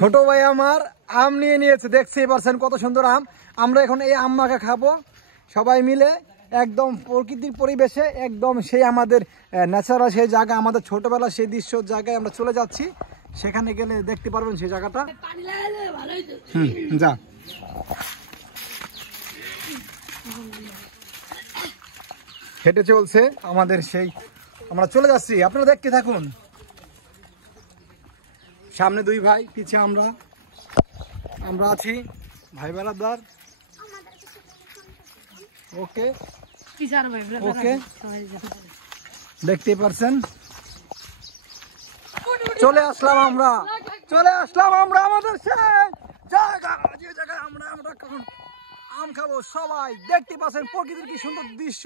ছোট ভাই আমার আম নিয়ে নিয়েছে, দেখতেই পারছেন কত সুন্দর আম। আমরা এখন এই আম মাখা খাবো সবাই মিলে, একদম প্রকৃতির পরিবেশে, একদম সেই আমাদের ন্যাচারাল সেই জায়গা, আমাদের ছোটবেলা সেই দৃশ্য জায়গায় আমরা চলে যাচ্ছি। সেখানে গেলে দেখতে পারবেন সেই জায়গাটা। যা হেঁটে চলছে আমাদের সেই, আমরা চলে যাচ্ছি, আপনারা দেখতে থাকুন। সামনে দুই ভাই, পিছিয়ে আমরা আছি ভাই বেড়াদার। ওকে ওকে, দেখতে পারছেন চলে আসলাম আমরা আমাদের সেই জায়গা, যে জায়গায় আমরা আম খাবো সবাই। দেখতে পাচ্ছেন প্রকৃতির কি সুন্দর দৃশ্য,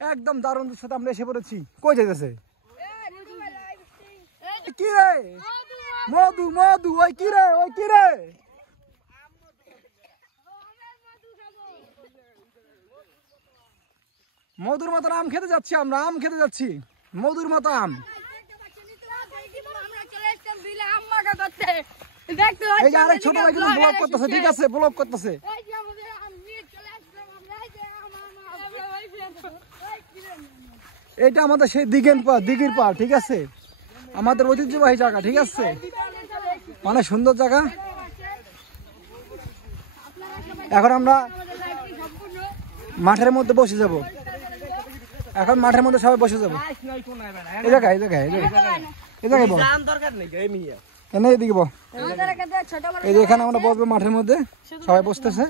একদম দারুণ দৃশ্য। আমরা এসে পড়েছি। কই যেতেছে? কি রে মধু মধু, ওই কি রে মধুর মতো আম খেতে যাচ্ছি আমরা, মধুর মতো আম। এই যে আরেক ছোট ভাই কিন্তু ব্লগ করতেছে, ঠিক আছে ব্লগ করতেছে। এটা আমাদের সেই দিঘির পাড়, ঠিক আছে, আমাদের ঐতিহ্যবাহী জায়গা, ঠিক আছে, অনেক সুন্দর জায়গা। এখন আমরা মাঠের মধ্যে বসে যাব, এখন মাঠের মধ্যে সবাই বসে যাবো। এই জায়গায় এদিকে বল, এই যে এখানে আমরা বসবো মাঠের মধ্যে, সবাই বসতেছে।